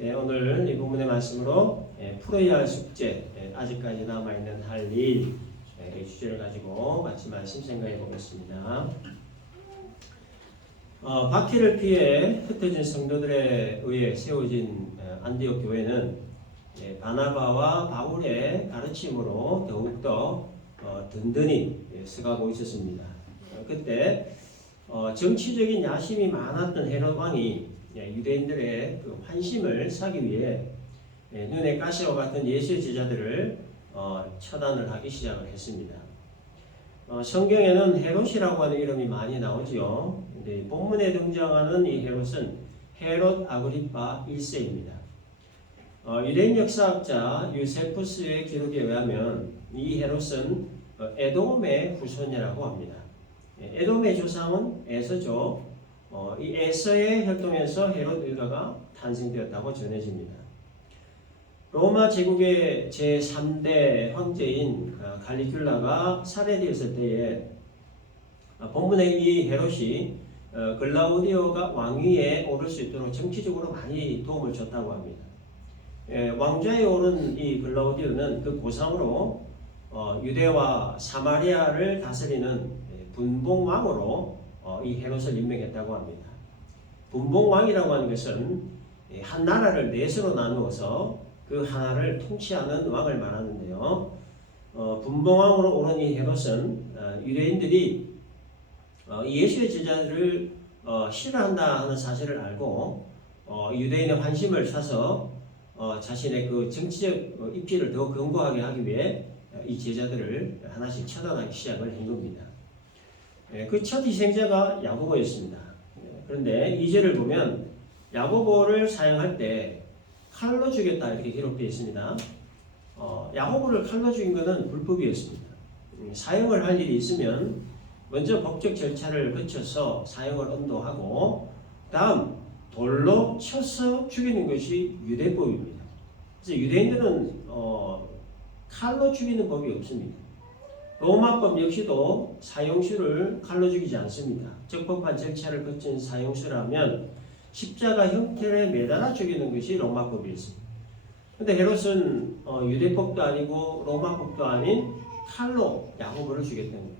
오늘 이 본문의 말씀으로 풀어야 할 숙제, 아직까지 남아있는 할 일, 이 주제를 가지고 같이 말씀 생각해 보겠습니다. 박해를 피해 흩어진 성도들에 의해 세워진 안디옥 교회는 바나바와 바울의 가르침으로 더욱더 든든히 서가고 있었습니다. 그때 정치적인 야심이 많았던 헤롯 왕이 유대인들의 그 환심을 사기 위해 눈에 가시와 같은 예수의 제자들을 처단을 하기 시작을 했습니다. 성경에는 헤롯이라고 하는 이름이 많이 나오죠. 근데 본문에 등장하는 이 헤롯은 헤롯 아그리파 1세입니다. 유대인 역사학자 유세푸스의 기록에 의하면 이 헤롯은 에돔의 후손이라고 합니다. 에돔의 조상은 에서죠. 이 에서의 혈통에서 헤롯 일가가 탄생되었다고 전해집니다. 로마 제국의 제3대 황제인 갈리큘라가 살해되었을 때에 본문의 이 헤롯이 글라우디오가 왕위에 오를 수 있도록 정치적으로 많이 도움을 줬다고 합니다. 왕좌에 오른 이 글라우디오는 그 보상으로 유대와 사마리아를 다스리는 분봉왕으로 이 헤롯을 임명했다고 합니다. 분봉왕이라고 하는 것은 한 나라를 넷으로 나누어서 그 하나를 통치하는 왕을 말하는데요. 분봉왕으로 오른 이 헤롯은 유대인들이 예수의 제자들을 싫어한다 하는 사실을 알고 유대인의 환심을 사서 자신의 그 정치적 입지를 더 견고하게 하기 위해 이 제자들을 하나씩 처단하기 시작을 한 겁니다. 그 첫 희생자가 야고보였습니다. 그런데 2절을 보면 야고보를 사용할 때 칼로 죽였다 이렇게 기록되어 있습니다. 야고보를 칼로 죽인 것은 불법이었습니다. 사용을 할 일이 있으면 먼저 법적 절차를 거쳐서 사용을 언도하고 다음 돌로 쳐서 죽이는 것이 유대법입니다. 그래서 유대인들은 칼로 죽이는 법이 없습니다. 로마법 역시도 사형수를 칼로 죽이지 않습니다. 적법한 절차를 거친 사형수라면 십자가 형태를 매달아 죽이는 것이 로마법이었습니다. 그런데 헤롯은 유대법도 아니고 로마법도 아닌 칼로 야고보를 죽였던 거예요.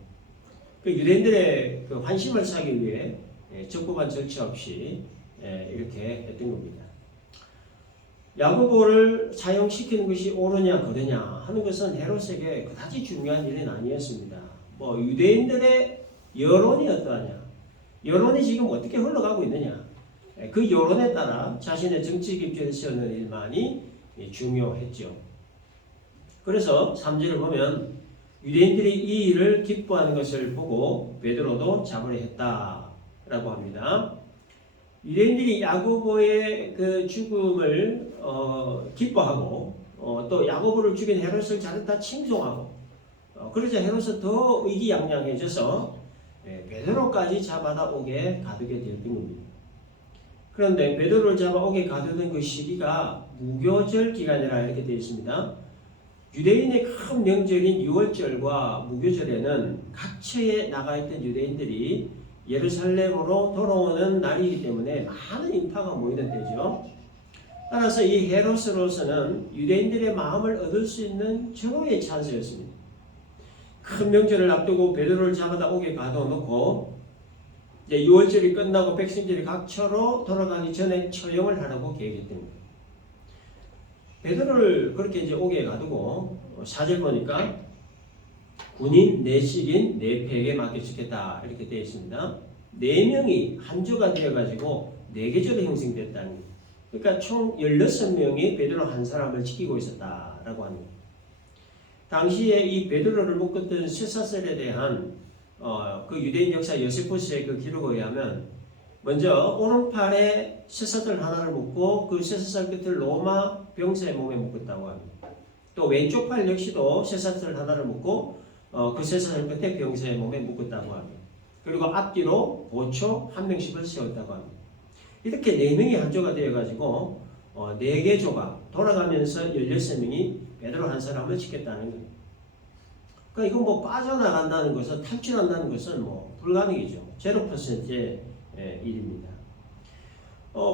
그 유대인들의 그 환심을 사기 위해 적법한 절차 없이 이렇게 했던 겁니다. 야고보를 사형시키는 것이 옳으냐 그르냐 하는 것은 헤롯에게 그다지 중요한 일은 아니었습니다. 유대인들의 여론이 어떠하냐, 여론이 지금 어떻게 흘러가고 있느냐, 그 여론에 따라 자신의 정치 입지를 세우는 일만이 중요했죠. 그래서 3절을 보면 유대인들이 이 일을 기뻐하는 것을 보고 베드로도 잡으려 했다라고 합니다. 유대인들이 야고보의 그 죽음을 기뻐하고 또 야고보를 죽인 헤롯을 잘했다 칭송하고 그러자 헤롯은 더 의기양양해져서 베드로까지 잡아다 오게 가두게 되었던 겁니다. 그런데 베드로를 잡아 오게 가두는 그 시기가 무교절 기간이라 이렇게 되어 있습니다. 유대인의 큰 명절인 유월절과 무교절에는 각처에 나가있던 유대인들이 예루살렘으로 돌아오는 날이기 때문에 많은 인파가 모이는 때죠. 따라서 이 헤롯으로서는 유대인들의 마음을 얻을 수 있는 절호의 찬스였습니다. 큰 명절을 앞두고 베드로를 잡아다 오게 가둬놓고 이제 유월절이 끝나고 백성들이 각처로 돌아가기 전에 처형을 하라고 계획했던 거예요. 베드로를 그렇게 이제 오게 가두고 4절 보니까 군인 4씩인 4패에게 맡겨주겠다 이렇게 되어 있습니다. 4명이 한조가 되어가지고 4계조로 형성됐다는 거예요. 그러니까 총 16명이 베드로 한 사람을 지키고 있었다라고 하는 거예요. 당시에 이 베드로를 묶었던 쇠사슬에 대한 그 유대인 역사 요세푸스의 그 기록에 의하면 먼저 오른팔에 쇠사슬 하나를 묶고 그 쇠사슬 끝을 로마 병사의 몸에 묶었다고 합니다. 또 왼쪽 팔 역시도 쇠사슬 하나를 묶고 그 쇠사슬 끝에 병사의 몸에 묶었다고 합니다. 그리고 앞뒤로 보초 한 명씩을 세웠다고 합니다. 이렇게 4명이 한조가 되어가지고 4개 조가 돌아가면서 16명이 베드로 한 사람을 지켰다는 거예요. 그러니까 이거 뭐 빠져나간다는 것은, 탈출한다는 것은 뭐 불가능이죠. 0%의 일입니다.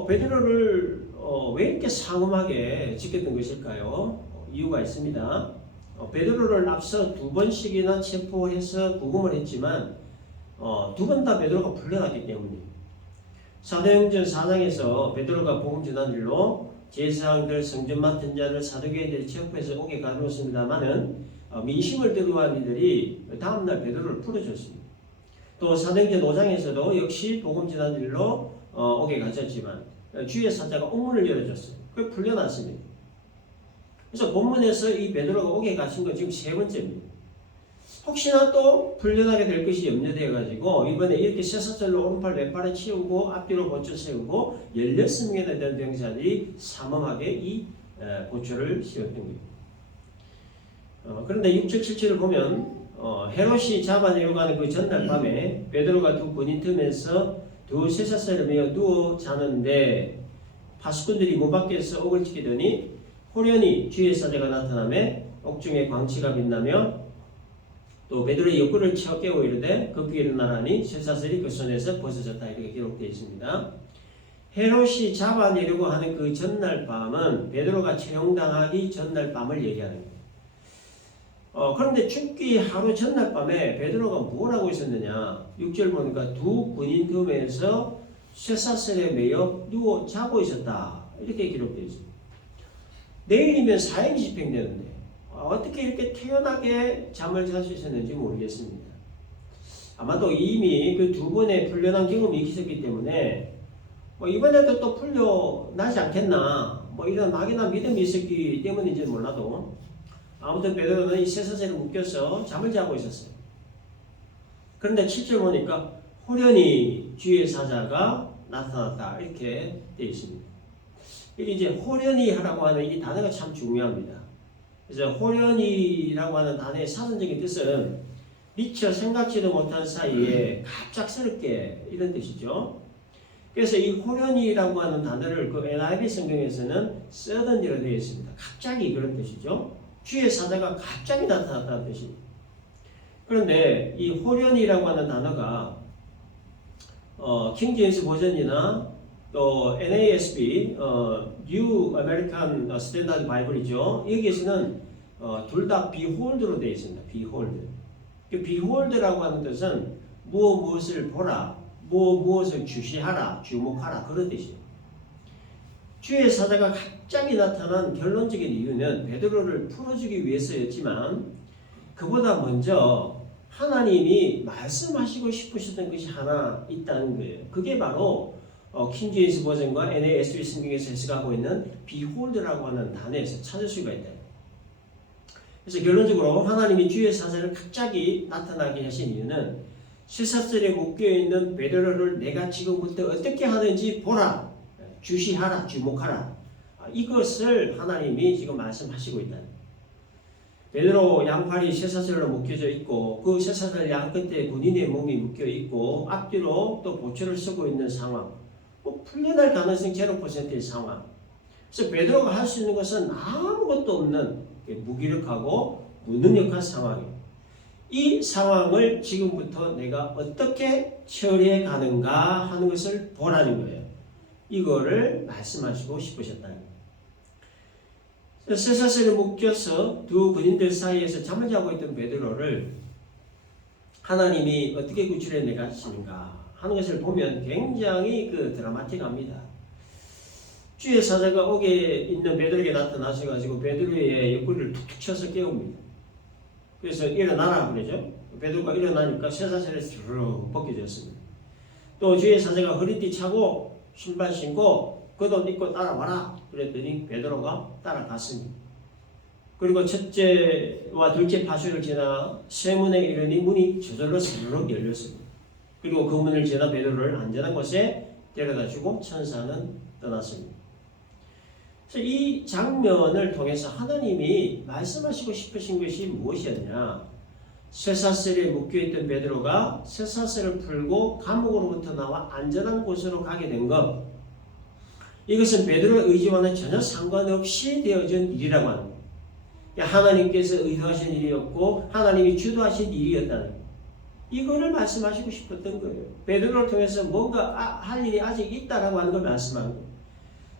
베드로를 왜 이렇게 상음하게 지켰던 것일까요? 이유가 있습니다. 베드로를 앞서 2번씩이나 체포해서 구금을 했지만 2번 다 베드로가 풀려났기 때문입니다. 사도행전 4장에서 베드로가 복음 전한 일로 제사장들, 성전 맡은 자들, 사두개인들이 체포해서 오게 가두었습니다만은 민심을 들어한 이들이 다음날 베드로를 풀어줬습니다. 또 사도행전 5장에서도 역시 복음 전한 일로 오게 가졌지만 주의 사자가 옥문을 열어줬어요. 그게 풀려났습니다. 그래서 본문에서 이 베드로가 오게 가신 건 지금 3번째입니다. 혹시나 또 풀려나게 될 것이 염려되어가지고 이번에 이렇게 쇠사슬로 오른팔 왼팔에 치우고 앞뒤로 보초 세우고 16명이나 되는 병사들이 삼엄하게 이 보초를 세웠던 겁니다. 그런데 6절 7절을 보면 헤롯이 잡아내려고 하는 그 전날 밤에 베드로가 두 군인 틈에서 두 쇠사슬을 메어 누워 자는데 파수꾼들이 문 밖에서 옥을 지키더니 호련히 주의 사자가 나타나며 옥중에 광채가 빛나며 또 베드로의 옆구리를 쳐 깨워 이르되 급히 일어나라니 쇠사슬이 그 손에서 벗어졌다 이렇게 기록되어 있습니다. 헤롯이 잡아내려고 하는 그 전날 밤은 베드로가 처형당하기 전날 밤을 얘기하는 거예요. 그런데 죽기 하루 전날 밤에 베드로가 뭘 하고 있었느냐? 6절 보니까 두 군인 틈에서 쇠사슬에 매여 누워 자고 있었다 이렇게 기록되어 있습니다. 내일이면 사형이 집행되는데 어떻게 이렇게 태연하게 잠을 잘 수 있었는지 모르겠습니다. 아마도 이미 그 2번의 풀려난 경험이 있었기 때문에 이번에도 또 풀려나지 않겠나 이런 막연한 믿음이 있었기 때문인지 몰라도 아무튼 베드로는 이 쇠사슬에 묶여서 잠을 자고 있었어요. 그런데 7절 보니까 호련히 주의 사자가 나타났다 이렇게 되어 있습니다. 이게 이제 호련히 하라고 하는 이 단어가 참 중요합니다. 그래서 호련히라고 하는 단어의 사전적인 뜻은 미처 생각지도 못한 사이에 갑작스럽게 이런 뜻이죠. 그래서 이 호련히라고 하는 단어를 그 NIV 성경에서는 suddenly로 되어 있습니다. 갑자기 그런 뜻이죠. 주의 사자가 갑자기 나타났다는 뜻입니다. 그런데 이 호련히라고 하는 단어가 킹제임스 버전이나 또 NASB, New American Standard Bible이죠. 여기에서는 둘 다 behold로 되어 있습니다. behold. behold라고 하는 뜻은 무엇을 보라, 무엇을 주시하라, 주목하라 그런 뜻이에요. 주의 사자가 갑자기 나타난 결론적인 이유는 베드로를 풀어주기 위해서였지만 그보다 먼저 하나님이 말씀하시고 싶으셨던 것이 하나 있다는 거예요. 그게 바로 킹제임스 버전과 NASB 성경에서 해석하고 있는 behold라고 하는 단어에서 찾을 수가 있다. 그래서 결론적으로 하나님이 주의 사자를 갑자기 나타나게 하신 이유는 쇠사슬에 묶여있는 베드로를 내가 지금부터 어떻게 하는지 보라, 주시하라, 주목하라. 이것을 하나님이 지금 말씀하시고 있다. 베드로 양팔이 쇠사슬로 묶여져 있고 그 쇠사슬 양끝에 군인의 몸이 묶여 있고 앞뒤로 또 보초를 쓰고 있는 상황. 풀려날 가능성 0%의 상황. 그래서 베드로가 할 수 있는 것은 아무것도 없는 무기력하고 무능력한 상황이에요. 이 상황을 지금부터 내가 어떻게 처리해 가는가 하는 것을 보라는 거예요. 이거를 말씀하시고 싶으셨다는 거예요. 쇠사슬에 묶여서 두 군인들 사이에서 잠을 자고 있던 베드로를 하나님이 어떻게 구출해 내가 하시는가 하는 것을 보면 굉장히 드라마틱합니다. 주의 사자가 옥에 있는 베드로에게 나타나셔가지고 베드로의 옆구리를 툭툭 쳐서 깨웁니다. 그래서 일어나라 그러죠. 베드로가 일어나니까 쇠사슬에 쭉 벗겨졌습니다. 또 주의 사자가 허리띠 차고 신발 신고 겉옷 입고 따라와라 그랬더니 베드로가 따라갔습니다. 그리고 첫째와 둘째 파수를 지나 쇠문에 이르니 문이 저절로 스르륵 열렸습니다. 그리고 그 문을 지나 베드로를 안전한 곳에 데려다 주고 천사는 떠났습니다. 그래서 이 장면을 통해서 하나님이 말씀하시고 싶으신 것이 무엇이었냐? 쇠사슬에 묶여있던 베드로가 쇠사슬을 풀고 감옥으로부터 나와 안전한 곳으로 가게 된 것, 이것은 베드로의 의지와는 전혀 상관없이 되어진 일이라고 하는 거예요. 하나님께서 의도하신 일이었고 하나님이 주도하신 일이었다는 거예요. 이거를 말씀하시고 싶었던 거예요. 베드로를 통해서 뭔가 할 일이 아직 있다라고 하는 걸 말씀한 거예요.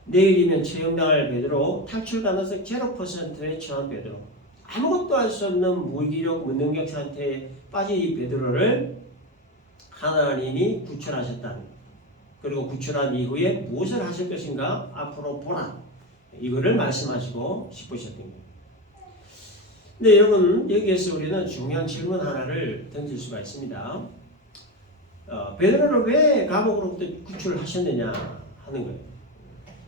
내일이면 처형당할 베드로, 탈출 가능성 0%에 처한 베드로, 아무것도 할 수 없는 무기력 무능력 상태에 빠진 이 베드로를 하나님이 구출하셨다는 것. 그리고 구출한 이후에 무엇을 하실 것인가 앞으로 보라, 이거를 말씀하시고 싶으셨던 거예요. 근데 여러분, 여기에서 우리는 중요한 질문 하나를 던질 수가 있습니다. 베드로를 왜 감옥으로부터 구출하셨느냐 하는 거예요.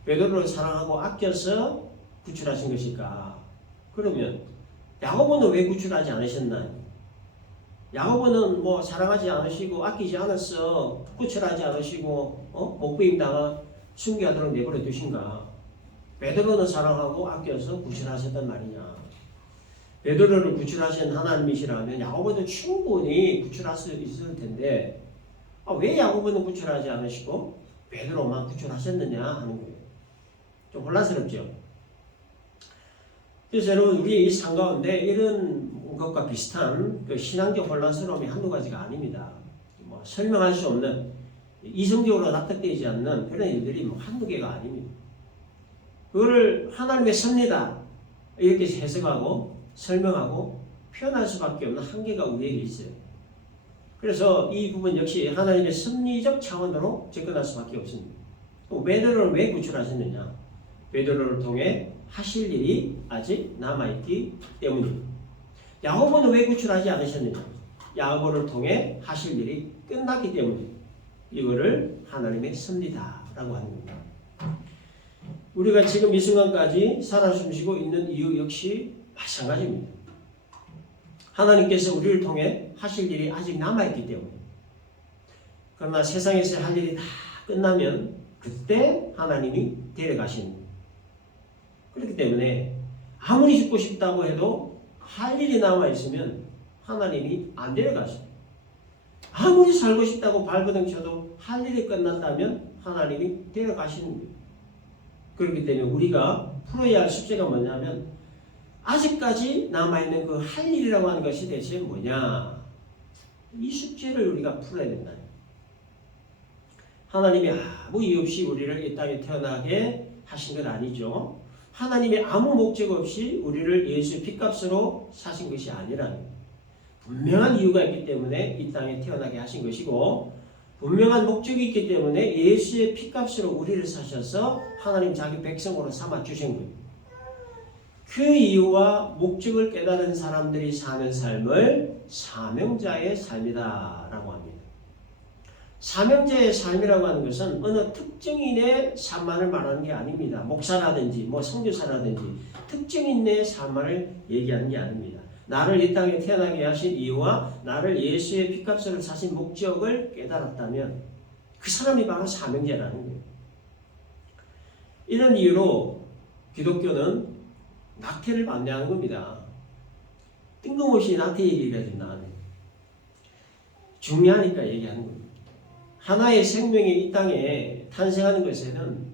베드로를 사랑하고 아껴서 구출하신 것일까? 그러면 야고보는 왜 구출하지 않으셨나요? 야고보는 뭐 사랑하지 않으시고 아끼지 않았어 구출하지 않으시고 목배임 당한 순교하도록 내버려 두신가? 베드로는 사랑하고 아껴서 구출하셨단 말이냐? 베드로를 구출하신 하나님이시라면 야고보도 충분히 구출할 수 있을 텐데 왜 야고보는 구출하지 않으시고 베드로만 구출하셨느냐 하는 거예요. 좀 혼란스럽죠. 그래서 여러분, 우리의 이 삶 가운데 이런 것과 비슷한 그 신앙적 혼란스러움이 한두 가지가 아닙니다. 뭐 설명할 수 없는, 이성적으로 납득되지 않는 그런 일들이 뭐 한두 개가 아닙니다. 그거를 하나님의 섭리다 이렇게 해석하고 설명하고 표현할 수밖에 없는 한계가 우리에게 있어요. 그래서 이 부분 역시 하나님의 섭리적 차원으로 접근할 수밖에 없습니다. 또 베드로를 왜 구출하셨느냐? 베드로를 통해 하실 일이 아직 남아있기 때문입니다. 야고보는 왜 구출하지 않으셨느냐? 야고보를 통해 하실 일이 끝났기 때문입니다. 이거를 하나님의 섭리다라고 하는 겁니다. 우리가 지금 이 순간까지 살아 숨쉬고 있는 이유 역시 마찬가지입니다. 하나님께서 우리를 통해 하실 일이 아직 남아있기 때문에. 그러나 세상에서 할 일이 다 끝나면 그때 하나님이 데려가시는 거예요. 그렇기 때문에 아무리 죽고 싶다고 해도 할 일이 남아있으면 하나님이 안 데려가셔요. 아무리 살고 싶다고 발버둥 쳐도 할 일이 끝났다면 하나님이 데려가시는 거예요. 그렇기 때문에 우리가 풀어야 할 숙제가 뭐냐면 아직까지 남아있는 그 할 일이라고 하는 것이 대체 뭐냐? 이 숙제를 우리가 풀어야 된다. 하나님이 아무 이유 없이 우리를 이 땅에 태어나게 하신 건 아니죠. 하나님이 아무 목적 없이 우리를 예수의 핏값으로 사신 것이 아니라는 분명한 이유가 있기 때문에 이 땅에 태어나게 하신 것이고 분명한 목적이 있기 때문에 예수의 핏값으로 우리를 사셔서 하나님 자기 백성으로 삼아 주신 거예요. 그 이유와 목적을 깨달은 사람들이 사는 삶을 사명자의 삶이다라고 합니다. 사명자의 삶이라고 하는 것은 어느 특정인의 삶만을 말하는 게 아닙니다. 목사라든지 뭐 선교사라든지 특정인의 삶만을 얘기하는 게 아닙니다. 나를 이 땅에 태어나게 하신 이유와 나를 예수의 핏값으로 사신 목적을 깨달았다면 그 사람이 바로 사명자라는 거예요. 이런 이유로 기독교는 낙태를 반대하는 겁니다. 뜬금없이 낙태 얘기가 좀 나와요. 중요하니까 얘기하는 겁니다. 하나의 생명이 이 땅에 탄생하는 것에는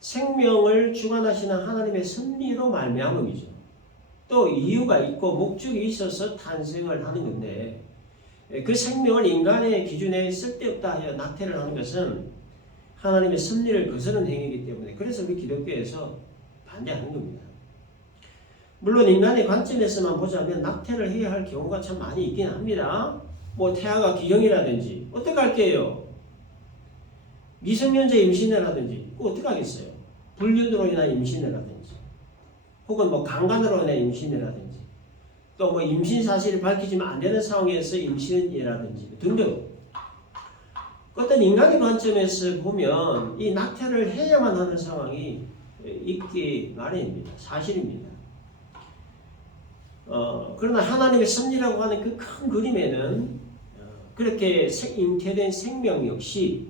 생명을 주관하시는 하나님의 섭리로 말미암음이죠. 또 이유가 있고 목적이 있어서 탄생을 하는 건데 그 생명을 인간의 기준에 쓸데없다 하여 낙태를 하는 것은 하나님의 섭리를 거스르는 행위이기 때문에 그래서 우리 기독교에서 반대하는 겁니다. 물론 인간의 관점에서만 보자면 낙태를 해야 할 경우가 참 많이 있긴 합니다. 뭐 태아가 기형이라든지 어떻게 할게요? 미성년자 임신을 하든지 어떻게 하겠어요? 불륜으로 인한 임신을 하든지 혹은 뭐 강간으로 인한 임신을 하든지 또 뭐 임신 사실을 밝히지만 안 되는 상황에서 임신이라든지 등등 어떤 인간의 관점에서 보면 이 낙태를 해야만 하는 상황이 있기 마련입니다. 사실입니다. 그러나 하나님의 섭리라고 하는 그 큰 그림에는 그렇게 잉태된 생명 역시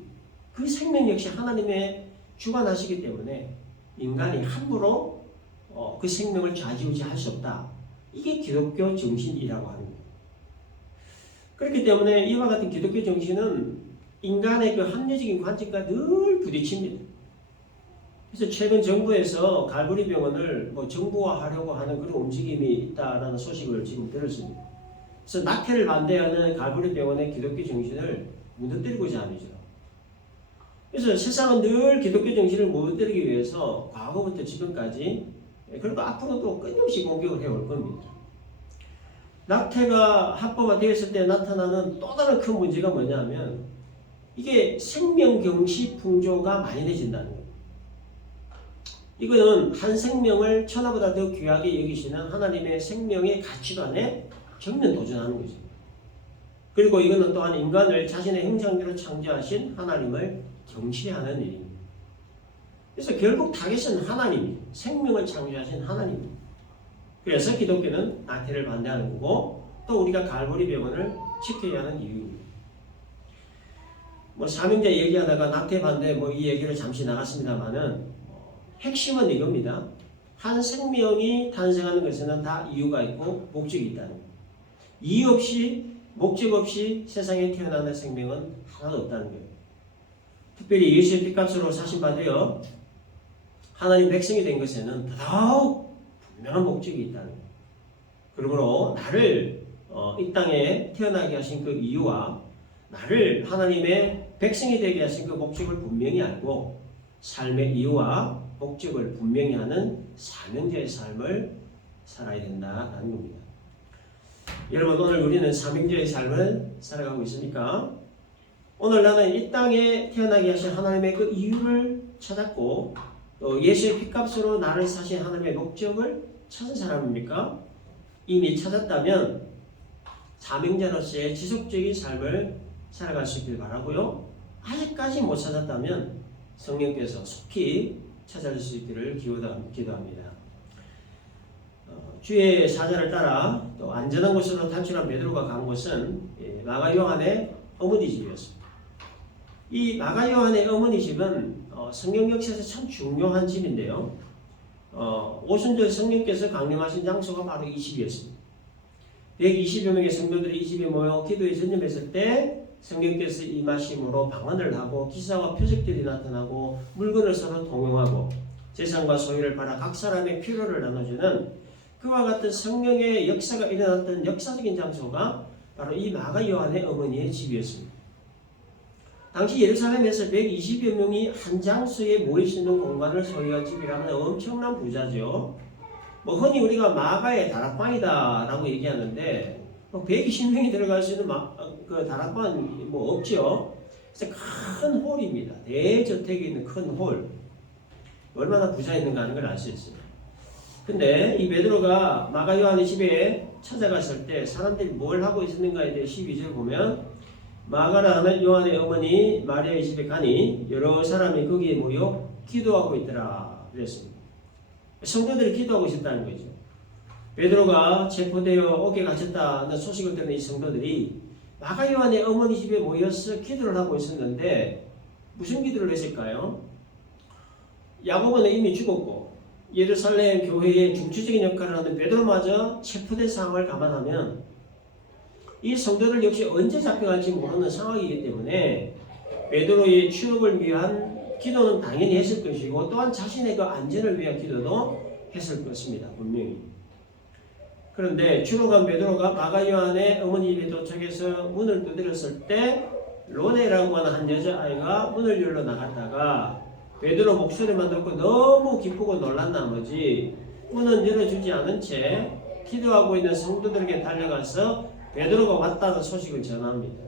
그 생명 역시 하나님의 주관하시기 때문에 인간이 함부로 그 생명을 좌지우지할 수 없다. 이게 기독교 정신이라고 하는 거예요. 그렇기 때문에 이와 같은 기독교 정신은 인간의 그 합리적인 관점과 늘 부딪힙니다. 그래서 최근 정부에서 갈보리 병원을 뭐 정부화하려고 하는 그런 움직임이 있다라는 소식을 지금 들었습니다. 그래서 낙태를 반대하는 갈보리 병원의 기독교 정신을 무너뜨리고자 하죠. 그래서 세상은 늘 기독교 정신을 무너뜨리기 위해서 과거부터 지금까지 그리고 앞으로도 끊임없이 공격을 해올 겁니다. 낙태가 합법화되었을 때 나타나는 또 다른 큰 문제가 뭐냐면 이게 생명경시 풍조가 많이 내진다는 거예요. 이거는 한 생명을 천하보다 더 귀하게 여기시는 하나님의 생명의 가치관에 정면 도전하는 거죠. 그리고 이거는 또한 인간을 자신의 형상대로 창조하신 하나님을 경시하는 일입니다. 그래서 결국 타겟은 하나님이에요. 생명을 창조하신 하나님입니다. 그래서 기독교는 낙태를 반대하는 거고 또 우리가 갈보리 병원을 지켜야 하는 이유입니다. 삼형제 얘기하다가 낙태 반대 이 얘기를 잠시 나갔습니다만은 핵심은 이겁니다. 한 생명이 탄생하는 것에는 다 이유가 있고 목적이 있다는 거예요. 이유 없이 목적 없이 세상에 태어나는 생명은 하나도 없다는 거예요. 특별히 예수의 피값으로 사신받으여 하나님 백성이 된 것에는 더욱 분명한 목적이 있다는 거예요. 그러므로 나를 이 땅에 태어나게 하신 그 이유와 나를 하나님의 백성이 되게 하신 그 목적을 분명히 알고 삶의 이유와 목적을 분명히 하는 사명자의 삶을 살아야 된다는 겁니다. 여러분, 오늘 우리는 사명자의 삶을 살아가고 있습니까? 오늘 나는 이 땅에 태어나게 하신 하나님의 그 이유를 찾았고 또 예수의 피값으로 나를 사신 하나님의 목적을 찾은 사람입니까? 이미 찾았다면 사명자로서의 지속적인 삶을 살아갈 수 있길 바라고요. 아직까지 못 찾았다면 성령께서 속히 찾아줄 수 있기를 기도합니다. 주의 사자를 따라 또 안전한 곳으로 탈출한 베드로가 간 곳은 마가 요한의 어머니 집이었습니다. 이 마가 요한의 어머니 집은 성경 역사에서 참 중요한 집인데요. 오순절 성령께서 강림하신 장소가 바로 이 집이었습니다. 120여 명의 성도들이 이 집에 모여 기도에 전념했을 때 성령께서 임하심으로 방언을 하고 기사와 표적들이 나타나고 물건을 서로 동용하고 재산과 소유를 팔아 각 사람의 필요를 나눠주는 그와 같은 성령의 역사가 일어났던 역사적인 장소가 바로 이 마가 요한의 어머니의 집이었습니다. 당시 예루살렘에서 120여 명이 한 장소에 모일 수 있는 공간을 소유한 집이라면 엄청난 부자죠. 흔히 우리가 마가의 다락방이다 라고 얘기하는데 120명이 들어갈 수 있는 그 다락방은 없죠. 그래서 큰 홀입니다. 대저택이 있는 큰 홀. 얼마나 부자 있는가 하는 걸 알 수 있습니다. 근데 이 베드로가 마가 요한의 집에 찾아갔을 때 사람들이 뭘 하고 있었는가에 대해 12절 보면 마가라는 요한의 어머니 마리아의 집에 가니 여러 사람이 거기에 모여 기도하고 있더라 그랬습니다. 성도들이 기도하고 있었다는 거죠. 베드로가 체포되어 옥에 갇혔다는 소식을 듣는 이 성도들이 마가 요한의 어머니 집에 모여서 기도를 하고 있었는데 무슨 기도를 했을까요? 야고보는 이미 죽었고 예루살렘 교회의 중추적인 역할을 하는 베드로마저 체포된 상황을 감안하면 이 성도들 역시 언제 잡혀갈지 모르는 상황이기 때문에 베드로의 추억을 위한 기도는 당연히 했을 것이고 또한 자신의 그 안전을 위한 기도도 했을 것입니다. 분명히. 그런데 주로 간 베드로가 마가 요한의 어머니 집에 도착해서 문을 두드렸을 때 로네라고 하는 한 여자아이가 문을 열러 나갔다가 베드로 목소리만 듣고 너무 기쁘고 놀란 나머지 문은 열어주지 않은 채 기도하고 있는 성도들에게 달려가서 베드로가 왔다는 소식을 전합니다.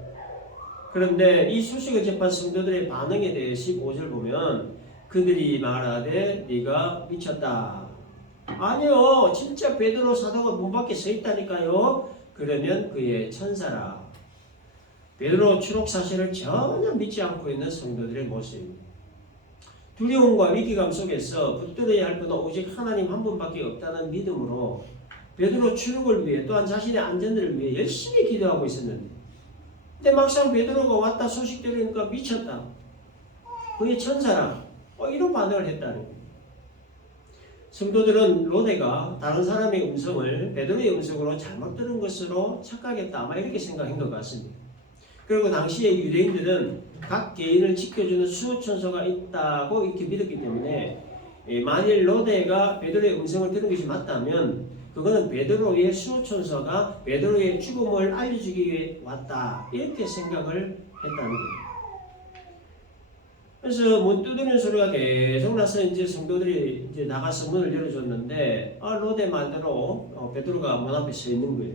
그런데 이 소식을 접한 성도들의 반응에 대해 15절 보면 그들이 말하되 네가 미쳤다. 아니요, 진짜 베드로 사도가 문 밖에 서 있다니까요. 그러면 그의 천사라. 베드로 추록 사실을 전혀 믿지 않고 있는 성도들의 모습입니다. 두려움과 위기감 속에서 붙들어야 할 분은 오직 하나님 한 분밖에 없다는 믿음으로 베드로 추록을 위해 또한 자신의 안전을 위해 열심히 기도하고 있었는데 근데 막상 베드로가 왔다 소식 들으니까 미쳤다. 그의 천사라. 이런 반응을 했다는 거예요. 성도들은 로데가 다른 사람의 음성을 베드로의 음성으로 잘못 들은 것으로 착각했다. 아마 이렇게 생각한 것 같습니다. 그리고 당시의 유대인들은 각 개인을 지켜주는 수호천사가 있다고 이렇게 믿었기 때문에 만일 로데가 베드로의 음성을 들은 것이 맞다면 그거는 베드로의 수호천사가 베드로의 죽음을 알려주기 위해 왔다. 이렇게 생각을 했다는 거예요. 그래서 문 두드리는 소리가 계속 나서 이제 성도들이 이제 나가서 문을 열어줬는데 롯의 말대로 베드로가 문 앞에 서 있는 거예요.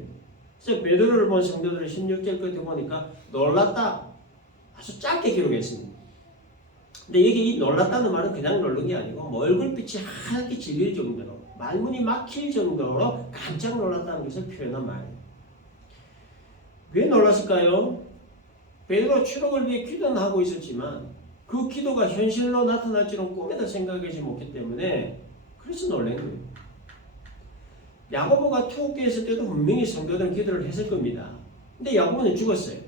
그래서 베드로를 본 성도들은 16절 끝에 보니까 놀랐다. 아주 짧게 기록했습니다. 근데 이게 이 놀랐다는 말은 그냥 놀란 게 아니고 얼굴빛이 하얗게 질릴 정도로 말문이 막힐 정도로 깜짝 놀랐다는 것을 표현한 말이에요. 왜 놀랐을까요? 베드로 추록을 위해 기도는 하고 있었지만 그 기도가 현실로 나타날 줄은 꿈에도 생각하지 못했기 때문에 그래서 놀란 거예요. 야고보가 투옥교에 있을 때도 분명히 성도들은 기도를 했을 겁니다. 근데 야고보는 죽었어요.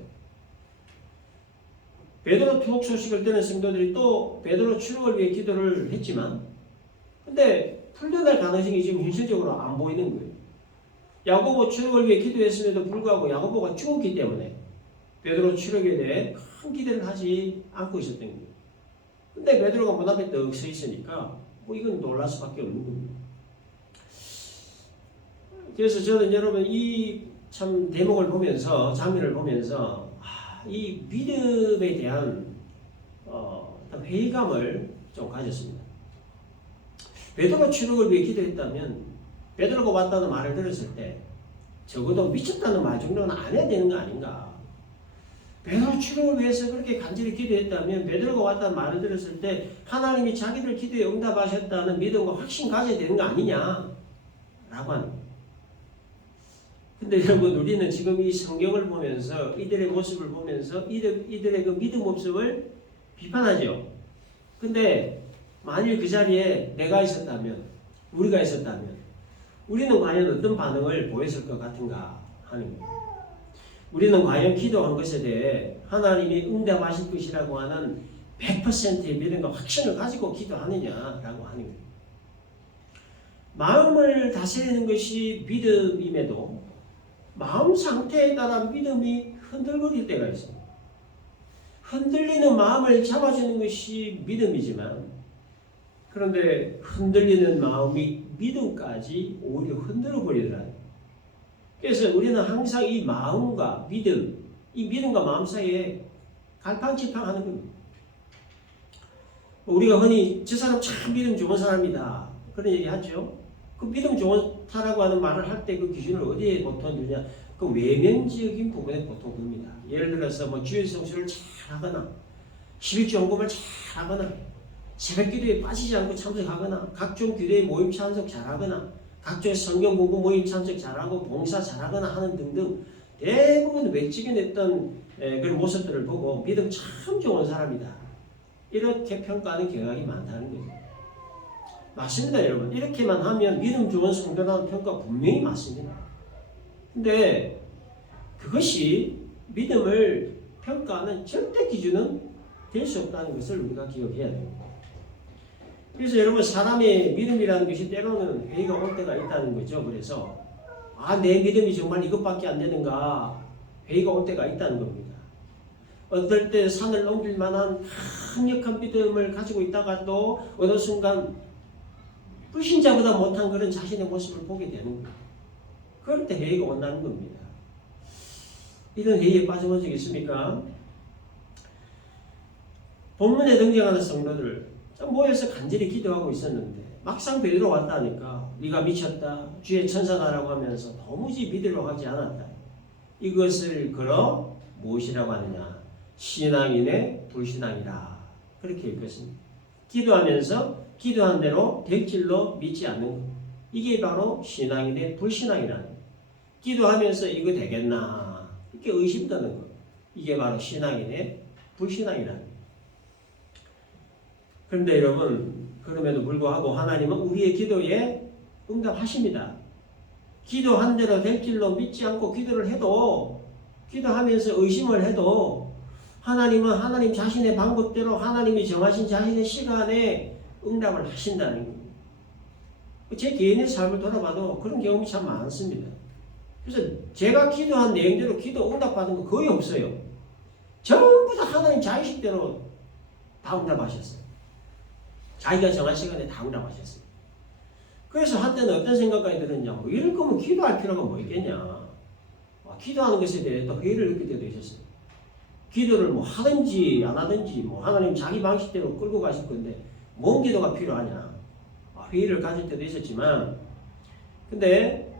베드로 투옥 소식을 들은 성도들이 또 베드로 추록을 위해 기도를 했지만 근데 풀려날 가능성이 지금 현실적으로 안 보이는 거예요. 야고보 추록을 위해 기도했음에도 불구하고 야고보가 죽었기 때문에 베드로 추록에 대해 큰 기대를 하지 않고 있었던 거예요. 근데 베드로가 문 앞에 떡 서 있으니까 이건 놀랄 수밖에 없는 겁니다. 그래서 저는 여러분 이 참 대목을 보면서 장면을 보면서 이 믿음에 대한 회의감을 좀 가졌습니다. 베드로 추록을 위해 기도했다면 베드로가 왔다는 말을 들었을 때 적어도 미쳤다는 말 정도는 안 해야 되는 거 아닌가. 베드로 추록을 위해서 그렇게 간절히 기도했다면 베드로가 왔다는 말을 들었을 때 하나님이 자기들 기도에 응답하셨다는 믿음과 확신 가져야 되는 거 아니냐라고 하는 거예요. 근데 여러분 우리는 지금 이 성경을 보면서 이들의 모습을 보면서 이들의 그 믿음 모습을 비판하죠. 근데 만일 그 자리에 내가 있었다면 우리가 있었다면 우리는 과연 어떤 반응을 보였을 것 같은가 하는 거예요. 우리는 과연 기도한 것에 대해 하나님이 응답하실 것이라고 하는 100%의 믿음과 확신을 가지고 기도하느냐라고 하는 거예요. 마음을 다스리는 것이 믿음임에도 마음 상태에 따라 믿음이 흔들거릴 때가 있습니다. 흔들리는 마음을 잡아주는 것이 믿음이지만 그런데 흔들리는 마음이 믿음까지 오히려 흔들어 버리더라고요. 그래서 우리는 항상 이 마음과 믿음, 이 믿음과 마음 사이에 갈팡질팡하는 겁니다. 우리가 흔히 저 사람 참 믿음 좋은 사람이다 그런 얘기 하죠. 그 믿음 좋다라고 하는 말을 할 때 그 기준을 어디에 보통 두냐? 그 외면적인 부분에 보통 둡니다. 예를 들어서 뭐 주일 성수를 잘 하거나 11조 헌금을 잘 하거나 새벽 기도에 빠지지 않고 참석하거나 각종 교회 모임 참석 잘하거나 각종 성경 공부 모임 참석 잘하고 봉사 잘하거나 하는 등등 대부분 외적인 어떤 그런 모습들을 보고 믿음 참 좋은 사람이다. 이렇게 평가하는 경향이 많다는 거죠. 맞습니다, 여러분. 이렇게만 하면 믿음 좋은 성도라는 평가 분명히 맞습니다. 근데 그것이 믿음을 평가하는 절대 기준은 될 수 없다는 것을 우리가 기억해야 됩니다. 그래서 여러분 사람의 믿음이라는 것이 때로는 회의가 올 때가 있다는 거죠. 그래서 내 믿음이 정말 이것밖에 안 되는가 회의가 올 때가 있다는 겁니다. 어떨 때 산을 넘길 만한 강력한 믿음을 가지고 있다가 또 어느 순간 불신자보다 못한 그런 자신의 모습을 보게 되는 거예요. 그럴 때 회의가 온다는 겁니다. 이런 회의에 빠져본 적 있습니까? 본문에 등장하는 성도들 모여서 간절히 기도하고 있었는데 막상 베드로 왔다니까 네가 미쳤다 주의 천사다라고 하면서 도무지 믿으려고 하지 않았다. 이것을 걸어 무엇이라고 하느냐? 신앙인의 불신앙이라 그렇게 읽었습니다. 기도하면서 기도한 대로 될 줄로 믿지 않는 것. 이게 바로 신앙인의 불신앙이라는 것. 기도하면서 이거 되겠나 이렇게 의심되는 것. 이게 바로 신앙인의 불신앙이라는 것. 그런데 여러분 그럼에도 불구하고 하나님은 우리의 기도에 응답하십니다. 기도한 대로 될 줄로 믿지 않고 기도를 해도 기도하면서 의심을 해도 하나님은 하나님 자신의 방법대로 하나님이 정하신 자신의 시간에 응답을 하신다는 거예요. 제 개인의 삶을 돌아봐도 그런 경험이 참 많습니다. 그래서 제가 기도한 내용대로 기도 응답받은 거 거의 없어요. 전부 다 하나님 자의식대로 다 응답하셨어요. 자기가 정한 시간에 다 응답하셨어요. 그래서 한때는 어떤 생각까지 들었냐. 이럴 거면 기도할 필요가 뭐 있겠냐. 기도하는 것에 대해 또 회의를 느낄 때도 있었어요. 기도를 뭐 하든지 안 하든지 뭐 하나님 자기 방식대로 끌고 가실 건데 뭔 기도가 필요하냐. 회의를 가질 때도 있었지만 근데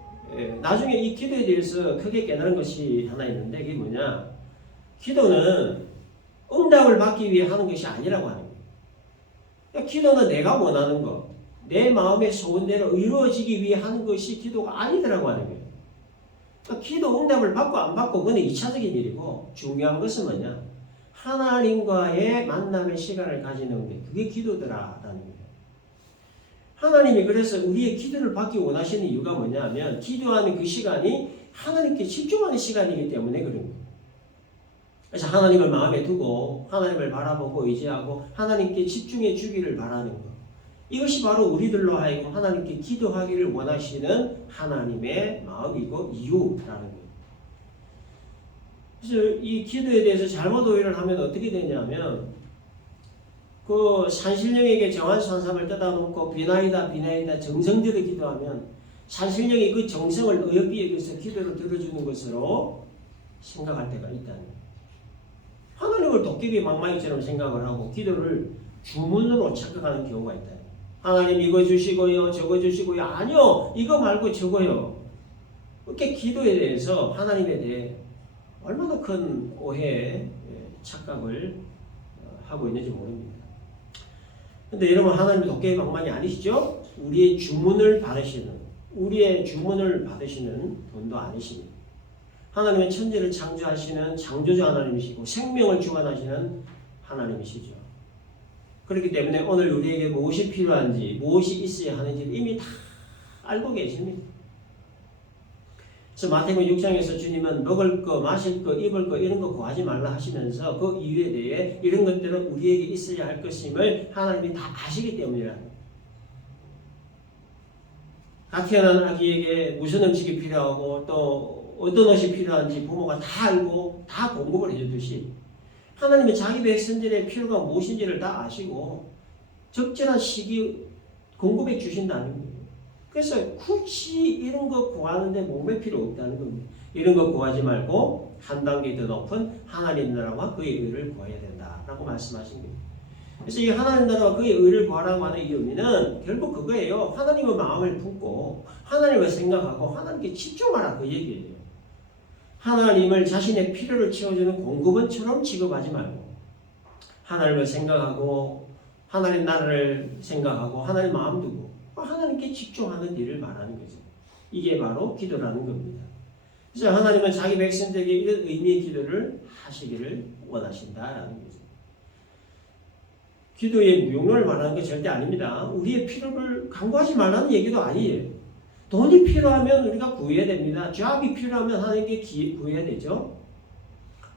나중에 이 기도에 대해서 크게 깨달은 것이 하나 있는데 그게 뭐냐. 기도는 응답을 받기 위해 하는 것이 아니라고 하는 거예요. 그러니까 기도는 내가 원하는 것, 내 마음의 소원대로 이루어지기 위해 하는 것이 기도가 아니더라고 하는 거예요. 그러니까 기도 응답을 받고 안 받고 그건 2차적인 일이고 중요한 것은 뭐냐. 하나님과의 만남의 시간을 가지는 게 그게 기도더라라는 거예요. 하나님이 그래서 우리의 기도를 받기 원하시는 이유가 뭐냐면 기도하는 그 시간이 하나님께 집중하는 시간이기 때문에 그런 거예요. 그래서 하나님을 마음에 두고 하나님을 바라보고 의지하고 하나님께 집중해 주기를 바라는 것. 이것이 바로 우리들로 하여금 하나님께 기도하기를 원하시는 하나님의 마음이고 이유라는 거예요. 그래서 이 기도에 대해서 잘못 오해를 하면 어떻게 되냐면 그 산신령에게 정한 산삼을 뜯어 놓고 비나이다 정성들을 기도하면 산신령이 그 정성을 어여삐에 여기서 기도를 들어주는 것으로 생각할 때가 있다는 거예요. 하나님을 도깨비 망망이처럼 생각을 하고 기도를 주문으로 착각하는 경우가 있다. 하나님 이거 주시고요, 저거 주시고요. 아니요, 이거 말고 저거요. 이렇게 기도에 대해서 하나님에 대해 얼마나 큰 오해, 착각을 하고 있는지 모릅니다. 근데 여러분 하나님 도깨비 망망이 아니시죠? 우리의 주문을 받으시는 분도 아니십니다. 하나님은 천지를 창조하시는 창조주 하나님이시고 생명을 주관하시는 하나님이시죠. 그렇기 때문에 오늘 우리에게 무엇이 필요한지 무엇이 있어야 하는지 이미 다 알고 계십니다. 그래서 마태복음 6장에서 주님은 먹을 거, 마실 거, 입을 거 이런 거 구하지 말라 하시면서 그 이유에 대해 이런 것들은 우리에게 있어야 할 것임을 하나님이 다 아시기 때문이라는 거예요. 갓 태어난 아기에게 무슨 음식이 필요하고 또 어떤 옷이 필요한지 부모가 다 알고 다 공급을 해주듯이 하나님은 자기 백성들의 필요가 무엇인지를 다 아시고 적절한 시기 공급해 주신다는 거예요. 그래서 굳이 이런 거 구하는데 몸에 필요 없다는 겁니다. 이런 거 구하지 말고 한 단계 더 높은 하나님 나라와 그의 의를 구해야 된다라고 말씀하신 거예요. 그래서 이 하나님 나라와 그의 의를 구하라고 하는 이 의미는 결국 그거예요. 하나님의 마음을 품고 하나님을 생각하고 하나님께 집중하라 그 얘기예요. 하나님을 자신의 필요를 채워주는 공급원처럼 취급하지 말고 하나님을 생각하고 하나님 나라를 생각하고 하나님 마음 두고 하나님께 집중하는 일을 말하는 거죠. 이게 바로 기도라는 겁니다. 그래서 하나님은 자기 백성들에게 이런 의미의 기도를 하시기를 원하신다라는 거죠. 기도의 무용론을 말하는 게 절대 아닙니다. 우리의 필요를 강구하지 말라는 얘기도 아니에요. 돈이 필요하면 우리가 구해야 됩니다. 잡이 필요하면 하나님께 구해야 되죠.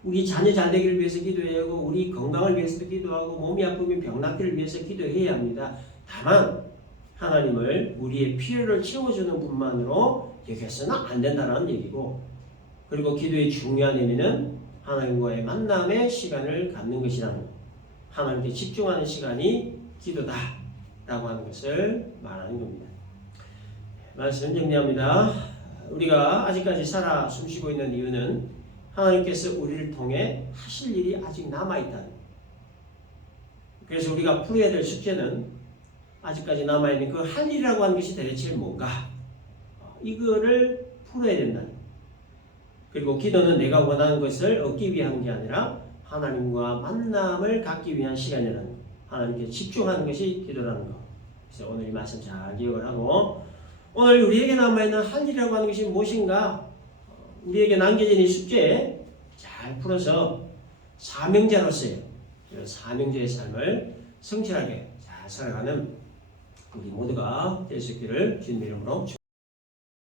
우리 자녀 잘 되기를 위해서 기도해야 하고 우리 건강을 위해서도 기도하고 몸이 아프면 병 낫기를 위해서 기도해야 합니다. 다만 하나님을 우리의 필요를 채워주는 분만으로 여기서는 안 된다는 얘기고 그리고 기도의 중요한 의미는 하나님과의 만남의 시간을 갖는 것이라는 것. 하나님께 집중하는 시간이 기도다라고 하는 것을 말하는 겁니다. 말씀 정리합니다. 우리가 아직까지 살아 숨쉬고 있는 이유는 하나님께서 우리를 통해 하실 일이 아직 남아있다는 거예요. 그래서 우리가 풀어야 될 숙제는 아직까지 남아있는 그 할 일이라고 하는 것이 대체 뭔가 이거를 풀어야 된다는 거예요. 그리고 기도는 내가 원하는 것을 얻기 위한 게 아니라 하나님과 만남을 갖기 위한 시간이라는 거예요. 하나님께 집중하는 것이 기도라는 거. 그래서 오늘 이 말씀 잘 기억을 하고 오늘 우리에게 남아있는 할 일이라고 하는 것이 무엇인가? 우리에게 남겨진 이 숙제 잘 풀어서 사명자로서의 사명자의 삶을 성실하게 잘 살아가는 우리 모두가 될 수 있기를 주님의 이름으로